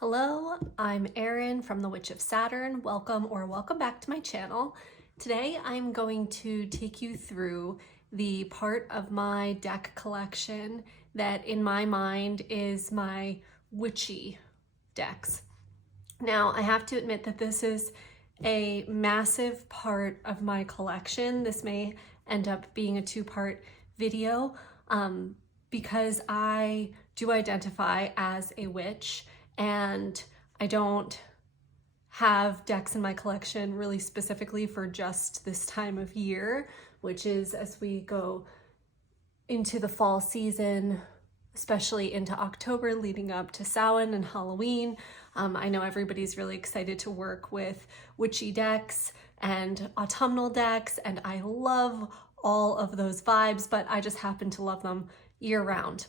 Hello, I'm Erin from the Witch of Saturn. Welcome back to my channel. Today I'm going to take you through the part of my deck collection that in my mind is my witchy decks. Now I have to admit that this is a massive part of my collection. This may end up being a two-part video because I do identify as a witch, and I don't have decks in my collection really specifically for just this time of year, which is as we go into the fall season, especially into October leading up to Samhain and Halloween. I know everybody's really excited to work with witchy decks and autumnal decks, and I love all of those vibes, but I just happen to love them year round.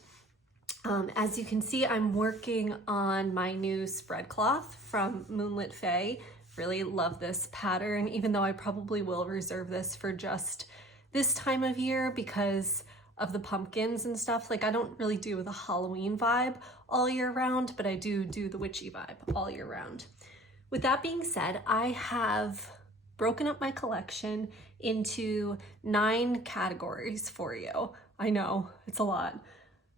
As you can see, I'm working on my new spread cloth from Moonlit Fae. Really love this pattern, even though I probably will reserve this for just this time of year because of the pumpkins and stuff. Like, I don't really do the Halloween vibe all year round, but I do the witchy vibe all year round. With that being said, I have broken up my collection into 9 categories for you. I know, it's a lot.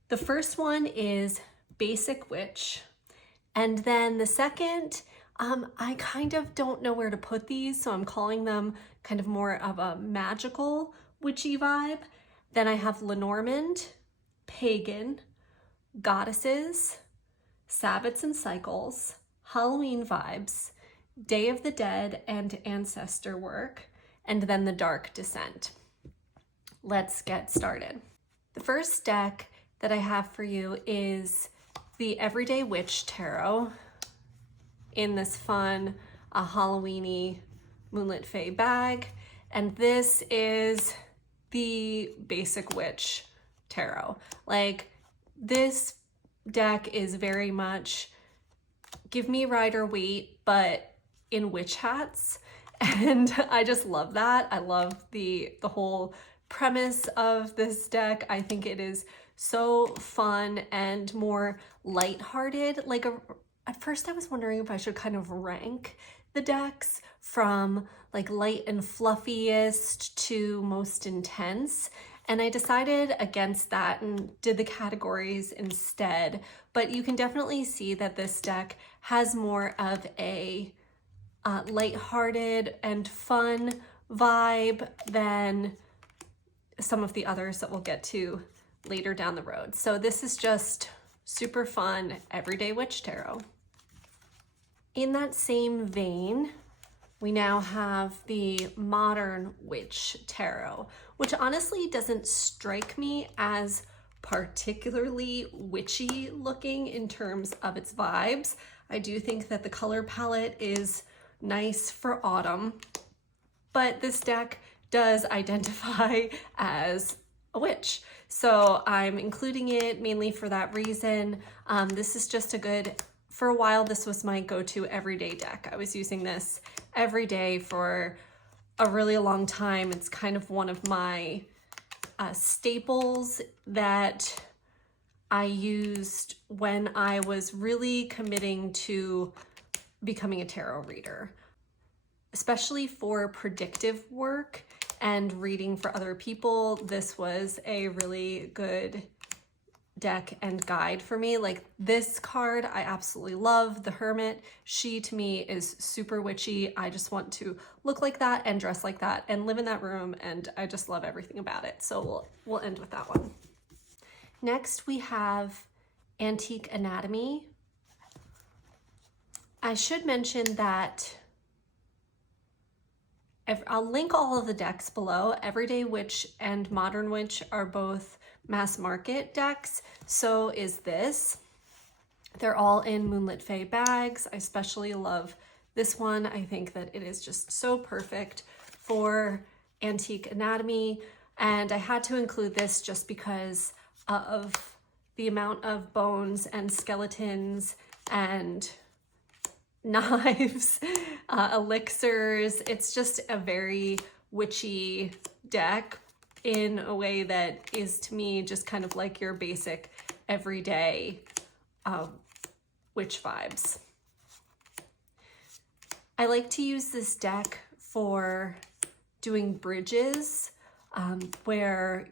The first one is basic witch, and then the second, I kind of don't know where to put these, so I'm calling them kind of more of a magical witchy vibe. Then I have Lenormand, Pagan, Goddesses, Sabbats and Cycles, Halloween vibes, Day of the Dead and Ancestor work, and then the Dark Descent. Let's get started. The first deck that I have for you is the Everyday Witch Tarot in this fun Halloween-y Moonlit Fae bag. And this is the basic witch tarot. Like, this deck is very much give me Rider-Waite, but in witch hats. And I just love that. I love the whole premise of this deck. I think it is so fun and more lighthearted. Like, at first I was wondering if I should kind of rank the decks from like light and fluffiest to most intense, and I decided against that and did the categories instead. But you can definitely see that this deck has more of a lighthearted and fun vibe than some of the others that we'll get to later down the road. So this is just super fun everyday witch tarot. In that same vein, we now have the modern witch tarot, which honestly doesn't strike me as particularly witchy looking in terms of its vibes. I do think that the color palette is nice for autumn, but this deck does identify as a witch. So I'm including it mainly for that reason. This is just a good, for a while this was my go-to everyday deck. I was using this every day for a really long time. It's kind of one of my staples that I used when I was really committing to becoming a tarot reader, especially for predictive work and reading for other people. This was a really good deck and guide for me. Like, this card I absolutely love, the Hermit. She to me is super witchy. I just want to look like that and dress like that and live in that room, and I just love everything about it. So we'll end with that one. Next we have Antique Anatomy. I should mention that I'll link all of the decks below. Everyday Witch and Modern Witch are both mass market decks. So is this. They're all in Moonlit Fae bags. I especially love this one. I think that it is just so perfect for Antique Anatomy. And I had to include this just because of the amount of bones and skeletons and knives, elixirs. It's just a very witchy deck in a way that is, to me, just kind of like your basic everyday witch vibes. I like to use this deck for doing bridges, where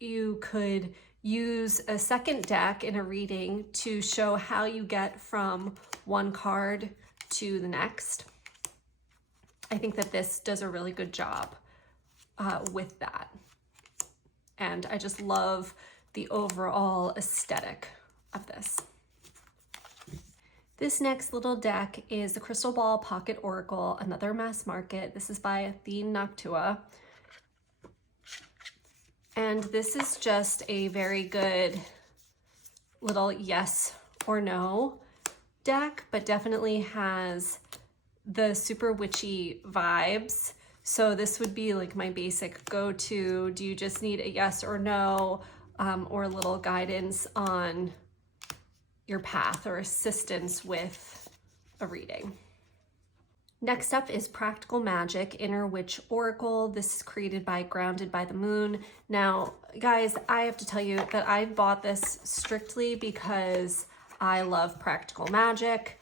you could use a second deck in a reading to show how you get from one card to the next. I think that this does a really good job with that. And I just love the overall aesthetic of this. This next little deck is the Crystal Ball Pocket Oracle, another mass market. This is by Athene Noctua. And this is just a very good little yes or no deck, but definitely has the super witchy vibes. So this would be like my basic go-to. Do you just need a yes or no, or a little guidance on your path or assistance with a reading? Next up is Practical Magic Inner Witch Oracle. This is created by GroundedByTheMoon. Now, guys, I have to tell you that I bought this strictly because I love practical magic.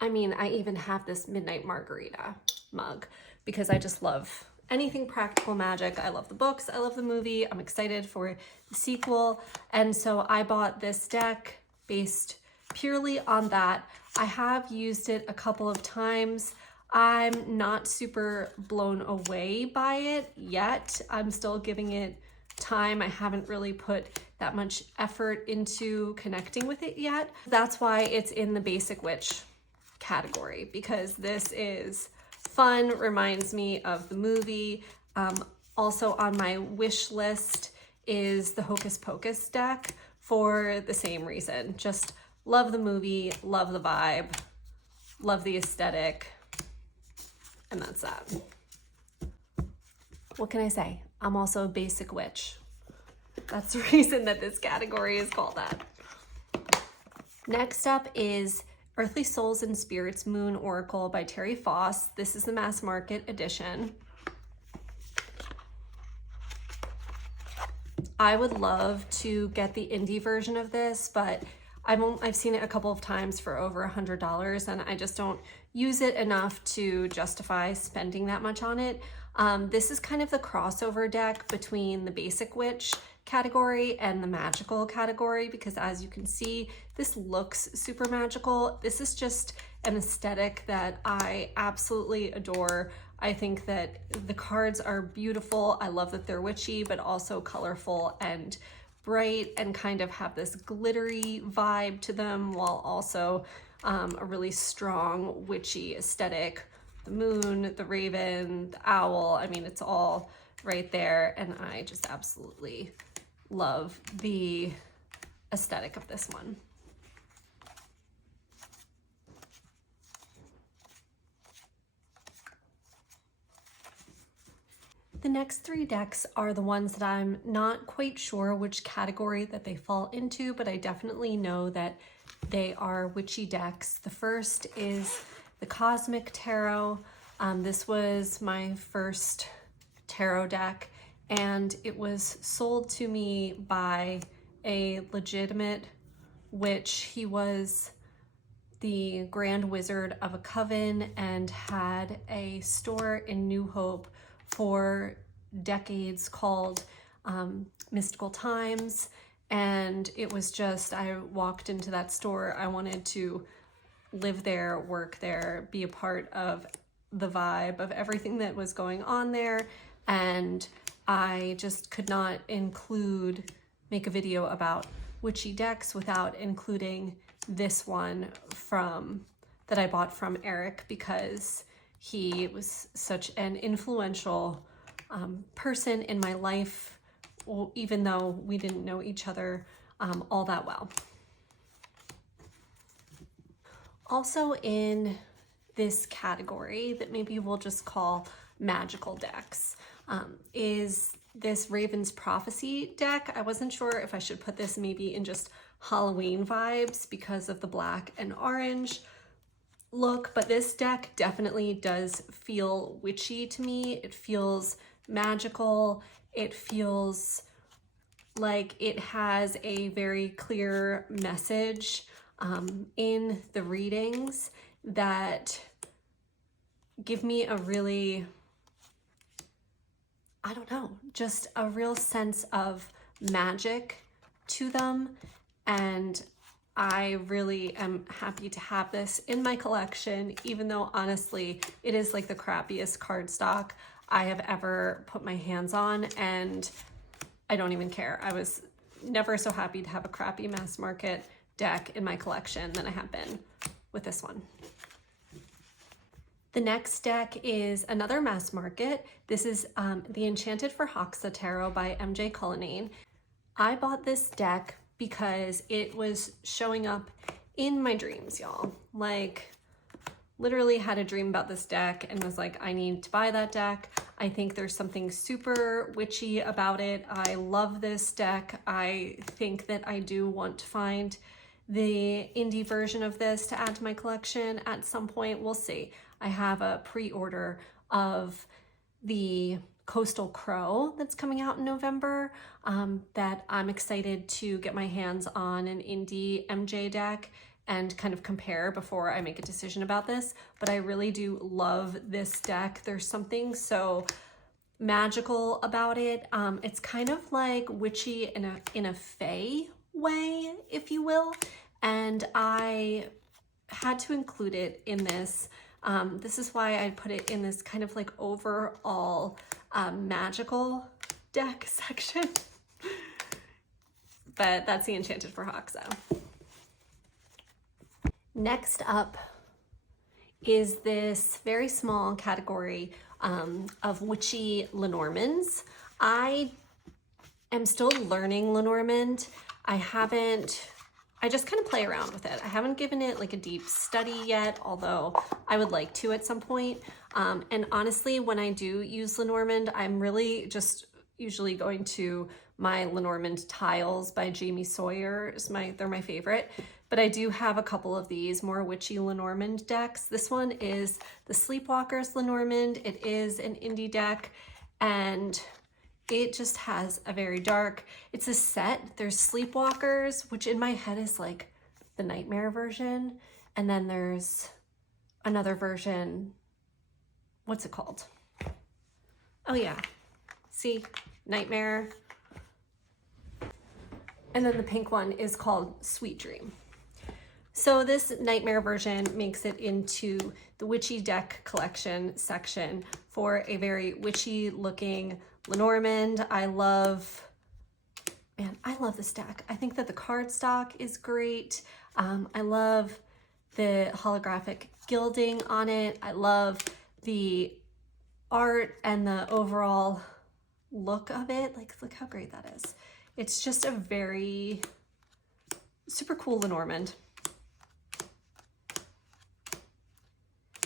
I mean, I even have this Midnight Margarita mug because I just love anything practical magic. I love the books, I love the movie, I'm excited for the sequel. And so I bought this deck based purely on that. I have used it a couple of times. I'm not super blown away by it yet. I'm still giving it time. I haven't really put that much effort into connecting with it yet. That's why it's in the basic witch category, because this is fun, reminds me of the movie. Also on my wish list is the Hocus Pocus deck for the same reason. Just love the movie, love the vibe, love the aesthetic, and that's that. What can I say? I'm also a basic witch. That's the reason that this category is called that. Next up is Earthly Souls and Spirits Moon Oracle by Terri Foss. This is the mass market edition. I would love to get the indie version of this, but I've seen it a couple of times for over $100, and I just don't use it enough to justify spending that much on it. This is kind of the crossover deck between the basic witch category and the magical category, because as you can see, this looks super magical. This is just an aesthetic that I absolutely adore. I think that the cards are beautiful. I love that they're witchy, but also colorful and bright and kind of have this glittery vibe to them, while also a really strong witchy aesthetic. The moon, the raven, the owl, I mean, it's all right there, and I just absolutely love the aesthetic of this one. The next three decks are the ones that I'm not quite sure which category that they fall into, but I definitely know that they are witchy decks. The first is the Cosmic Tarot. This was my first tarot deck, and it was sold to me by a legitimate witch. He was the Grand Wizard of a coven and had a store in New Hope for decades called Mystical Times. And it was just, I walked into that store, I wanted to live there, work there, be a part of the vibe of everything that was going on there. And I just could not make a video about witchy decks without including this one that I bought from Eric, because he was such an influential person in my life, even though we didn't know each other all that well. Also in this category that maybe we'll just call magical decks is this Raven's Prophecy deck. I wasn't sure if I should put this maybe in just Halloween vibes because of the black and orange look, but this deck definitely does feel witchy to me. It feels magical. It feels like it has a very clear message. in the readings that give me a really, I don't know, just a real sense of magic to them. And I really am happy to have this in my collection, even though honestly, it is like the crappiest cardstock I have ever put my hands on, and I don't even care. I was never so happy to have a crappy mass market deck in my collection than I have been with this one. The next deck is another mass market. This is the Enchanted Forhaxa Tarot by MJ Cullinane. I bought this deck because it was showing up in my dreams, y'all. Like, literally had a dream about this deck and was like, I need to buy that deck. I think there's something super witchy about it. I love this deck. I think that I do want to find the indie version of this to add to my collection at some point. We'll see. I have a pre-order of the Coastal Crow that's coming out in November that I'm excited to get my hands on an indie MJ deck and kind of compare before I make a decision about this. But I really do love this deck. There's something so magical about it. It's kind of like witchy in a fae way, if you will. And I had to include it in this. This is why I put it in this kind of like overall magical deck section. But that's the Enchanted Forhaxa. Next up is this very small category of witchy Lenormands. I am still learning Lenormand. I just kind of play around with it. I haven't given it like a deep study yet, although I would like to at some point. And honestly, when I do use Lenormand, I'm really just usually going to my Lenormand tiles by Jamie Sawyer. They're my favorite. But I do have a couple of these more witchy Lenormand decks. This one is the Sleepwalkers Lenormand. It is an indie deck, and it just has a very dark, it's a set. There's Sleepwalkers, which in my head is like the Nightmare version. And then there's another version. What's it called? Oh yeah, see, Nightmare. And then the pink one is called Sweet Dream. So this Nightmare version makes it into the witchy deck collection section for a very witchy looking Lenormand. I love this deck. I think that the cardstock is great. I love the holographic gilding on it. I love the art and the overall look of it. Like, look how great that is. It's just a very super cool Lenormand.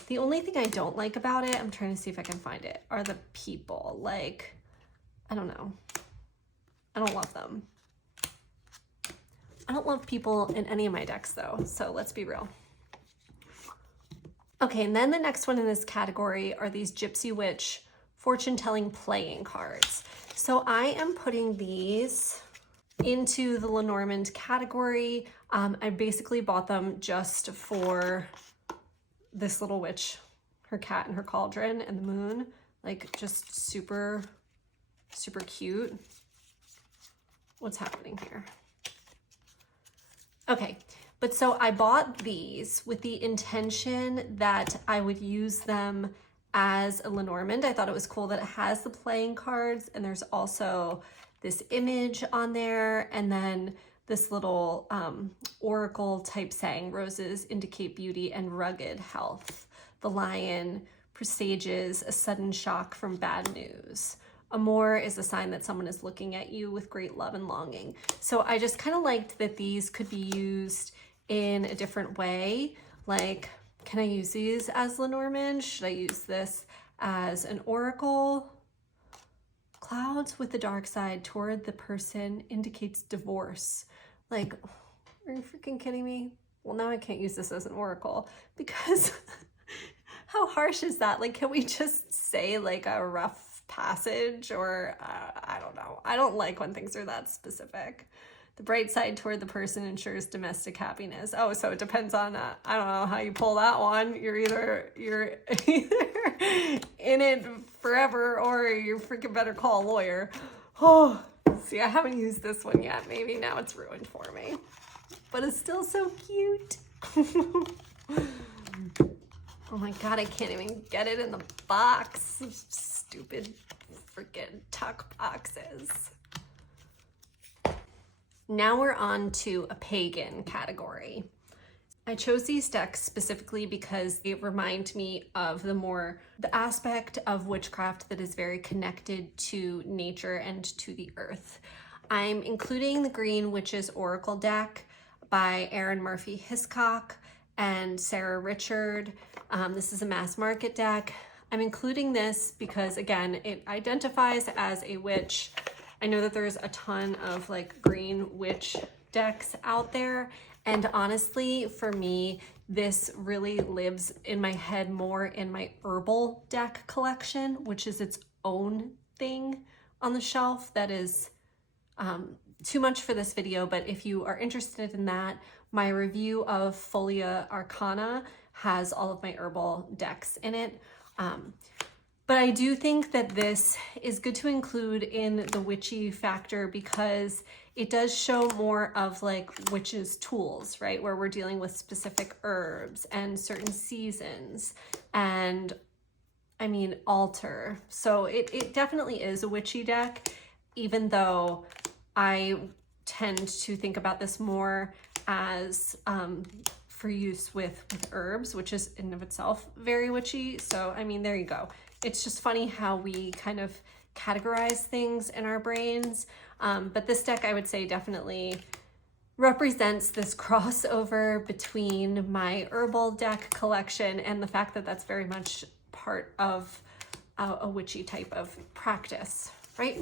The only thing I don't like about it, I'm trying to see if I can find it, are the people. Like, I don't know. I don't love them. I don't love people in any of my decks though, so let's be real. Okay, and then the next one in this category are these Gypsy Witch fortune-telling playing cards. So I am putting these into the Lenormand category. I basically bought them just for this little witch, her cat and her cauldron and the moon, like just super, super cute. What's happening here? Okay, but so I bought these with the intention that I would use them as a Lenormand. I thought it was cool that it has the playing cards and there's also this image on there, and then this little oracle type saying, roses indicate beauty and rugged health. The lion presages a sudden shock from bad news. Amor is a sign that someone is looking at you with great love and longing. So I just kind of liked that these could be used in a different way. Like, can I use these as Lenormand? Should I use this as an oracle? Clouds with the dark side toward the person indicates divorce. Like, are you freaking kidding me? Well, now I can't use this as an oracle because how harsh is that? Like, can we just say like a rough passage or I don't know. I don't like when things are that specific. The bright side toward the person ensures domestic happiness. Oh, so it depends on, I don't know how you pull that one. You're either in it forever or you freaking better call a lawyer. Oh, see, I haven't used this one yet. Maybe now it's ruined for me. But it's still so cute. Oh my God, I can't even get it in the box. Stupid freaking tuck boxes. Now we're on to a pagan category. I chose these decks specifically because they remind me of the aspect of witchcraft that is very connected to nature and to the earth. I'm including the Green Witches Oracle deck by Erin Murphy Hiscock and Sarah Richard. This is a mass market deck. I'm including this because, again, it identifies as a witch. I know that there's a ton of like green witch decks out there. And honestly, for me, this really lives in my head more in my herbal deck collection, which is its own thing on the shelf that is too much for this video. But if you are interested in that, my review of Folia Arcana has all of my herbal decks in it. But I do think that this is good to include in the witchy factor because it does show more of like witches' tools, right? Where we're dealing with specific herbs and certain seasons and, I mean, altar. So it definitely is a witchy deck, even though I tend to think about this more as for use with herbs, which is in and of itself very witchy. So, I mean, there you go. It's just funny how we kind of categorize things in our brains. But this deck, I would say, definitely represents this crossover between my herbal deck collection and the fact that that's very much part of a witchy type of practice, right?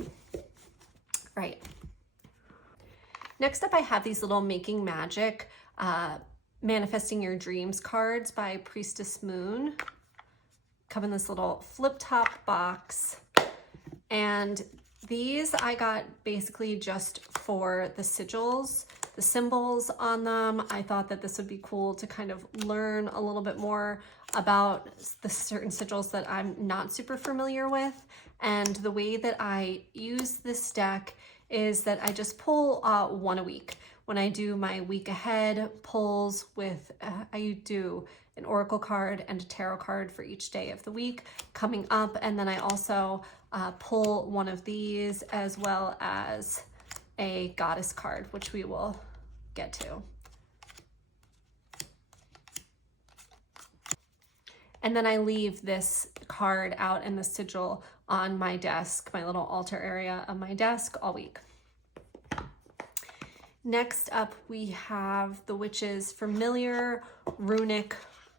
Right. Next up, I have these little Making Magic, Manifesting Your Dreams cards by Priestess Moon. Come in this little flip top box. And these I got basically just for the sigils, the symbols on them. I thought that this would be cool to kind of learn a little bit more about the certain sigils that I'm not super familiar with. And the way that I use this deck is that I just pull one a week. When I do my week ahead pulls with, I do an oracle card and a tarot card for each day of the week coming up. And then I also pull one of these as well as a goddess card, which we will get to. And then I leave this card out in the sigil on my desk, my little altar area of my desk all week. Next up, we have the Witch's Familiar Runic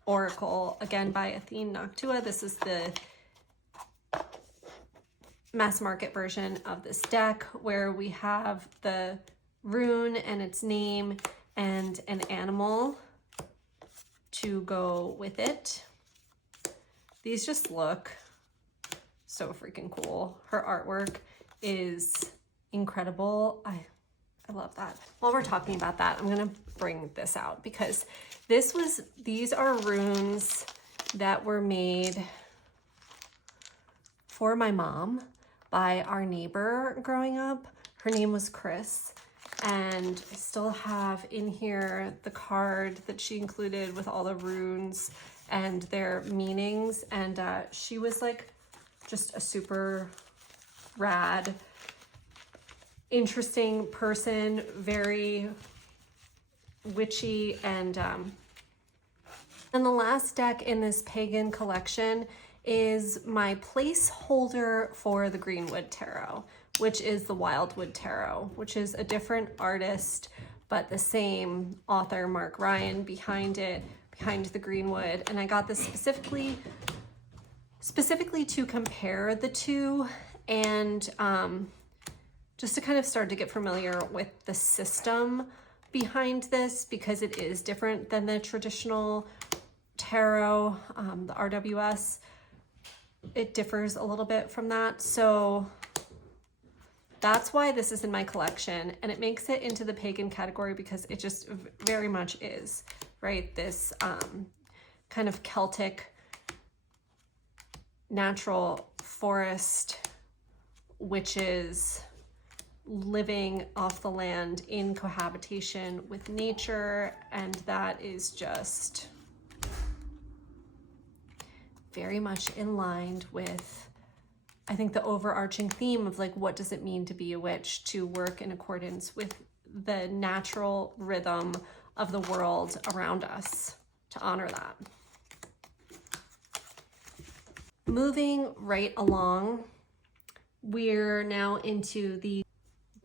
Oracle, again by Athene Noctua. This is the mass market version of this deck where we have the rune and its name and an animal to go with it. These just look so freaking cool. Her artwork is incredible. I love that. While we're talking about that, I'm gonna bring this out because these are runes that were made for my mom by our neighbor growing up. Her name was Chris, and I still have in here the card that she included with all the runes and their meanings. And she was like just a super rad, interesting person, very witchy. And the last deck in this pagan collection is my placeholder for the Greenwood Tarot, which is the Wildwood Tarot, which is a different artist, but the same author, Mark Ryan, behind it, behind the Greenwood. And I got this specifically to compare the two and just to kind of start to get familiar with the system behind this, because it is different than the traditional tarot, the RWS. It differs a little bit from that. So that's why this is in my collection, and it makes it into the pagan category because it just very much is, right? This kind of Celtic natural forest witches living off the land in cohabitation with nature, and that is just very much in line with, I think, the overarching theme of like, what does it mean to be a witch, to work in accordance with the natural rhythm of the world around us, to honor that. Moving right along, we're now into the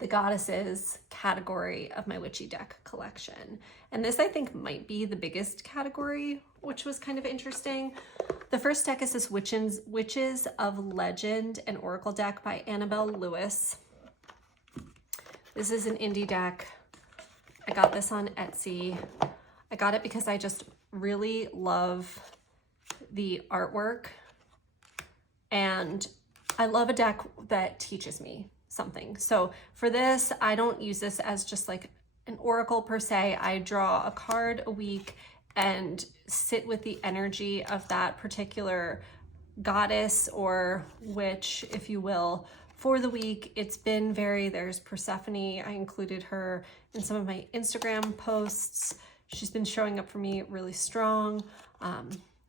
goddesses category of my witchy deck collection. And this, I think, might be the biggest category, which was kind of interesting. The first deck is this Witches of Legend and Oracle deck by Annabelle Lewis. This is an indie deck. I got this on Etsy. I got it because I just really love the artwork, and I love a deck that teaches me something. So for this, I don't use this as just like an oracle per se. I draw a card a week and sit with the energy of that particular goddess or witch, if you will, for the week. It's been there's Persephone. I included her in some of my Instagram posts. She's been showing up for me really strong.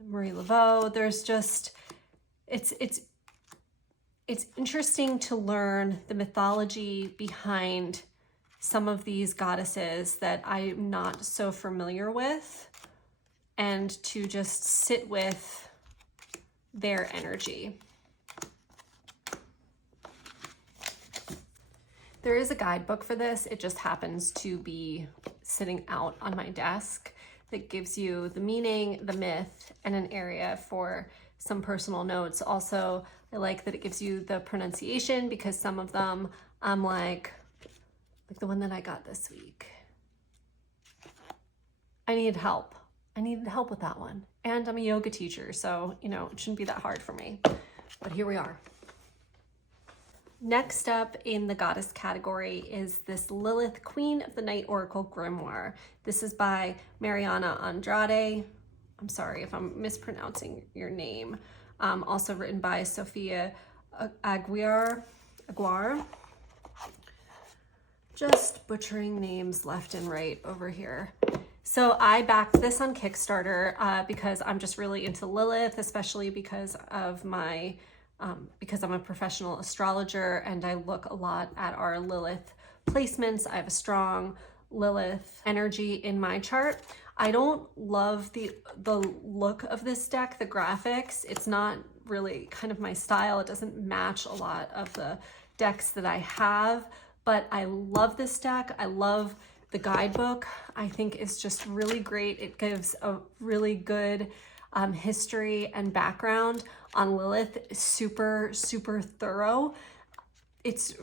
Marie Laveau. There's just, it's interesting to learn the mythology behind some of these goddesses that I'm not so familiar with, and to just sit with their energy. There is a guidebook for this. It just happens to be sitting out on my desk that gives you the meaning, the myth, and an area for some personal notes. Also, I like that it gives you the pronunciation, because some of them I'm like the one that I got this week. I needed help. I needed help with that one. And I'm a yoga teacher, so, you know, it shouldn't be that hard for me. But here we are. Next up in the goddess category is this Lilith, Queen of the Night Oracle Grimoire. This is by Mariana Andrade. I'm sorry if I'm mispronouncing your name. Also written by Sophia Aguiar. Just butchering names left and right over here. So I backed this on Kickstarter because I'm just really into Lilith, especially because of my, because I'm a professional astrologer and I look a lot at our Lilith placements. I have a strong Lilith energy in my chart. I don't love the look of this deck, the graphics. It's not really kind of my style. It doesn't match a lot of the decks that I have, but I love this deck. I love the guidebook. I think it's just really great. It gives a really good history and background on Lilith. Super, super thorough. It's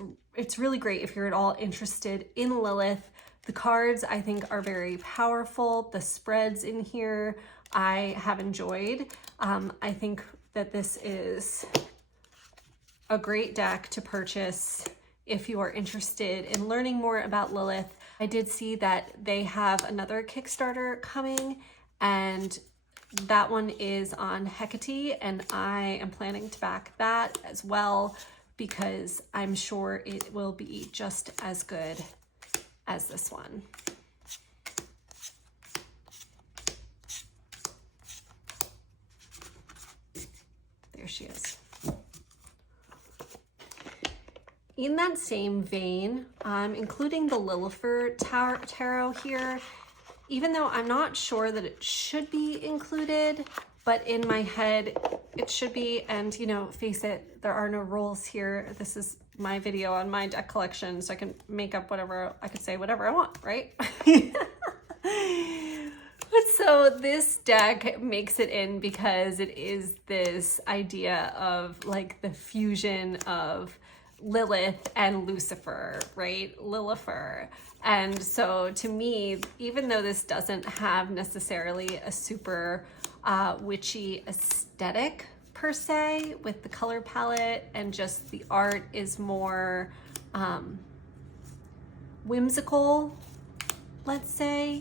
really great if you're at all interested in Lilith. The cards, I think, are very powerful. The spreads in here, I have enjoyed. I think that this is a great deck to purchase if you are interested in learning more about Lilith. I did see that they have another Kickstarter coming, and that one is on Hecate, and I am planning to back that as well because I'm sure it will be just as good as this one. There she is. In that same vein, I'm including the Lillifer Tarot here, even though I'm not sure that it should be included, but in my head it should be. And, you know, face it, there are no rules here. This is my video on my deck collection, so I can make up whatever, I could say whatever I want, right? But so this deck makes it in because it is this idea of like the fusion of Lilith and Lucifer, right? Lillifer. And so to me, even though this doesn't have necessarily a super witchy aesthetic per se, with the color palette and just the art is more whimsical, let's say.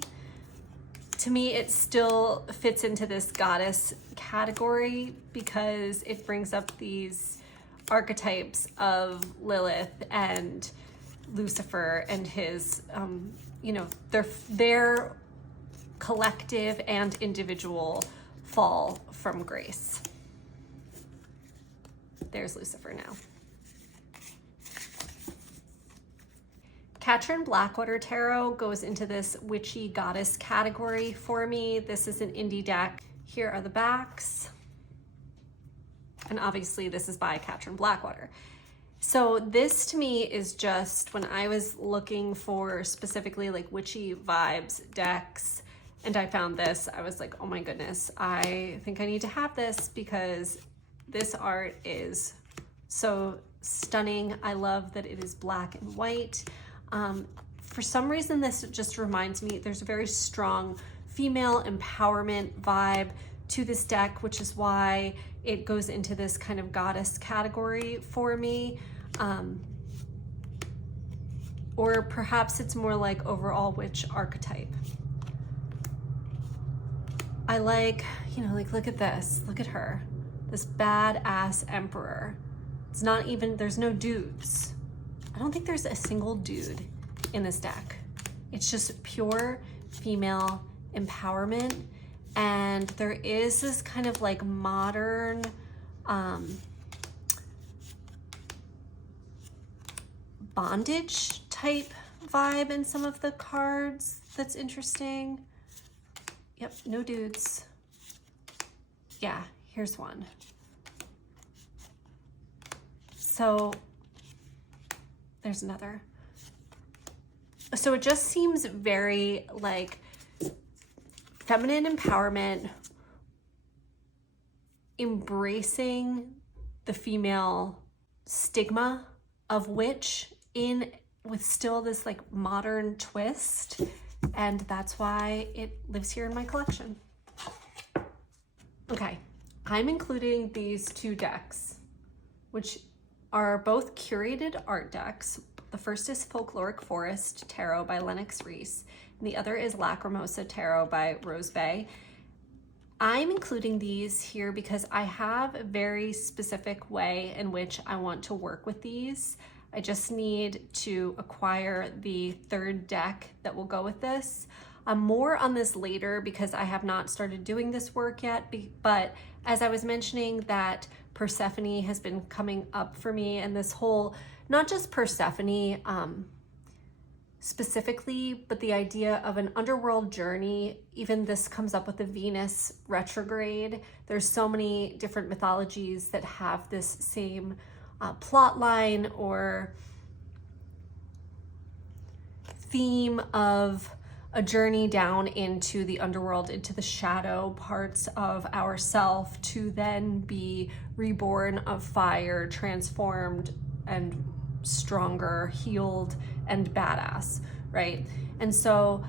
To me, it still fits into this goddess category because it brings up these archetypes of Lilith and Lucifer and his, their collective and individual fall from grace. There's Lucifer now. Katrin Blackwater Tarot goes into this witchy goddess category for me. This is an indie deck. Here are the backs. And obviously this is by Katrin Blackwater. So this to me is just when I was looking for specifically like witchy vibes decks and I found this, I was like, oh my goodness, I think I need to have this because this art is so stunning. I love that it is black and white. For some reason, this just reminds me, there's a very strong female empowerment vibe to this deck, which is why it goes into this kind of goddess category for me. Or perhaps it's more like overall witch archetype. I like, look at this, look at her, this badass emperor. It's not even, there's no dudes. I don't think there's a single dude in this deck. It's just pure female empowerment. And there is this kind of like modern, bondage type vibe in some of the cards that's interesting. Yep, no dudes. Yeah, here's one. So there's another. So it just seems very like feminine empowerment, embracing the female stigma of witch with still this like modern twist. And that's why it lives here in my collection. Okay, I'm including these two decks, which are both curated art decks. The first is Folkloric Forest Tarot by Lennox Reese, and the other is Lacrimosa Tarot by Rose Bay. I'm including these here because I have a very specific way in which I want to work with these. I just need to acquire the third deck that will go with this. More on this later because I have not started doing this work yet, but as I was mentioning that Persephone has been coming up for me, and this whole, not just Persephone specifically, but the idea of an underworld journey. Even this comes up with the Venus retrograde. There's so many different mythologies that have this same plot line or theme of a journey down into the underworld, into the shadow parts of ourself, to then be reborn of fire, transformed and stronger, healed, and badass, right? And so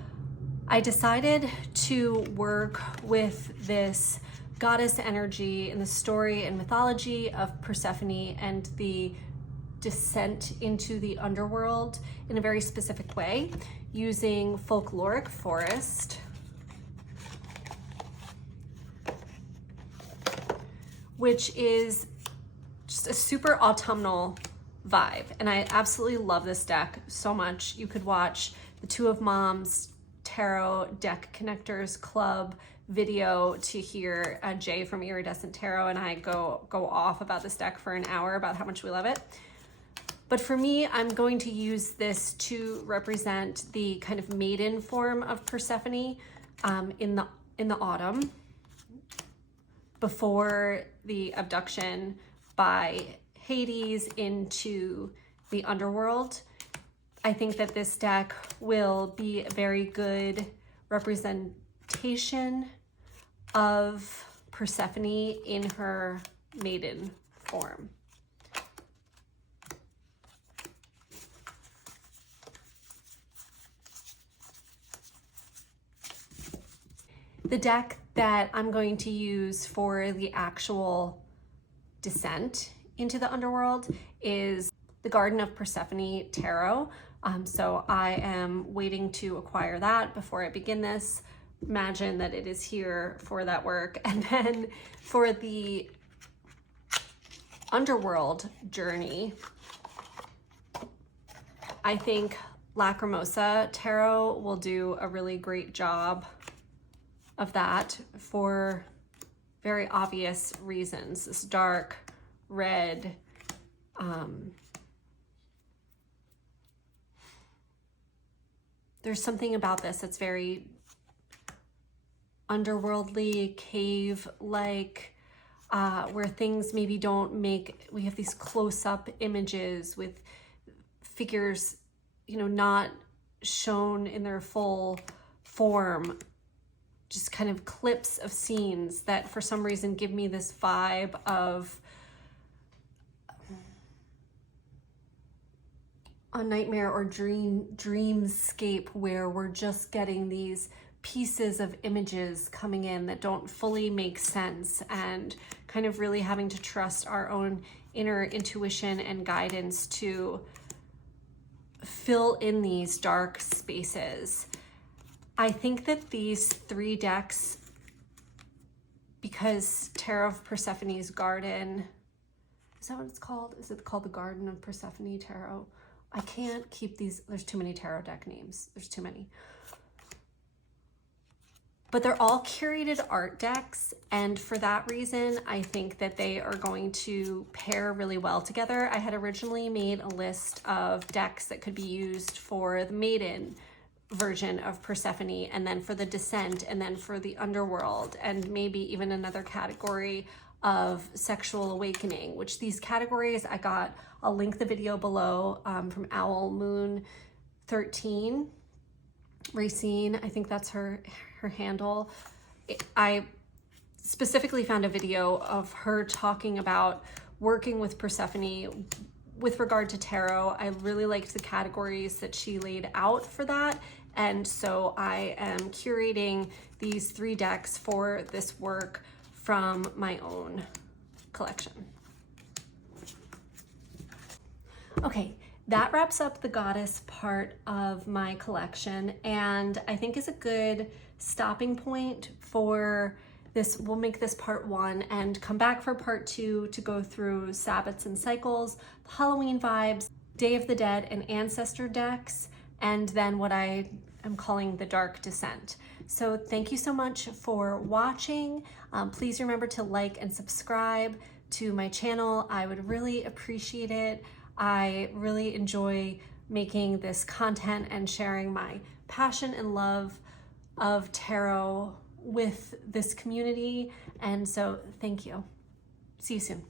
I decided to work with this goddess energy in the story and mythology of Persephone and the descent into the underworld in a very specific way, using Folkloric Forest, which is just a super autumnal vibe. And I absolutely love this deck so much. You could watch the Two of Moms Tarot Deck Connectors Club video to hear Jay from Iridescent Tarot and I go off about this deck for an hour about how much we love it. But for me, I'm going to use this to represent the kind of maiden form of Persephone in the autumn, before the abduction by Hades into the underworld. I think that this deck will be a very good representation of Persephone in her maiden form. The deck that I'm going to use for the actual descent into the underworld is the Garden of Persephone tarot. So I am waiting to acquire that before I begin this. Imagine that it is here for that work. And then for the Underworld journey, I think Lacrimosa Tarot will do a really great job of that for very obvious reasons. This dark red, there's something about this that's very underworldly, cave-like, where things maybe don't make, we have these close-up images with figures, you know, not shown in their full form, just kind of clips of scenes that for some reason give me this vibe of a nightmare or dreamscape where we're just getting these pieces of images coming in that don't fully make sense, and kind of really having to trust our own inner intuition and guidance to fill in these dark spaces. I think that these 3 decks, because Tarot of Persephone's Garden, is that what it's called? Is it called the Garden of Persephone Tarot? I can't keep these, there's too many tarot deck names. There's too many. But they're all curated art decks, and for that reason, I think that they are going to pair really well together. I had originally made a list of decks that could be used for the Maiden version of Persephone, and then for the Descent, and then for the Underworld, and maybe even another category of Sexual Awakening, which these categories I got, I'll link the video below, from Owl Moon 13. Racine, I think that's her handle. I specifically found a video of her talking about working with Persephone with regard to tarot. I really liked the categories that she laid out for that, and so I am curating these 3 decks for this work from my own collection. Okay, that wraps up the goddess part of my collection, and I think is a good stopping point for this. We'll make this part 1 and come back for part 2 to go through Sabbats and Cycles, Halloween vibes, Day of the Dead and Ancestor decks, and then what I am calling the Dark Descent. So thank you so much for watching. Please remember to like and subscribe to my channel. I would really appreciate it. I really enjoy making this content and sharing my passion and love of tarot with this community. And so thank you. See you soon.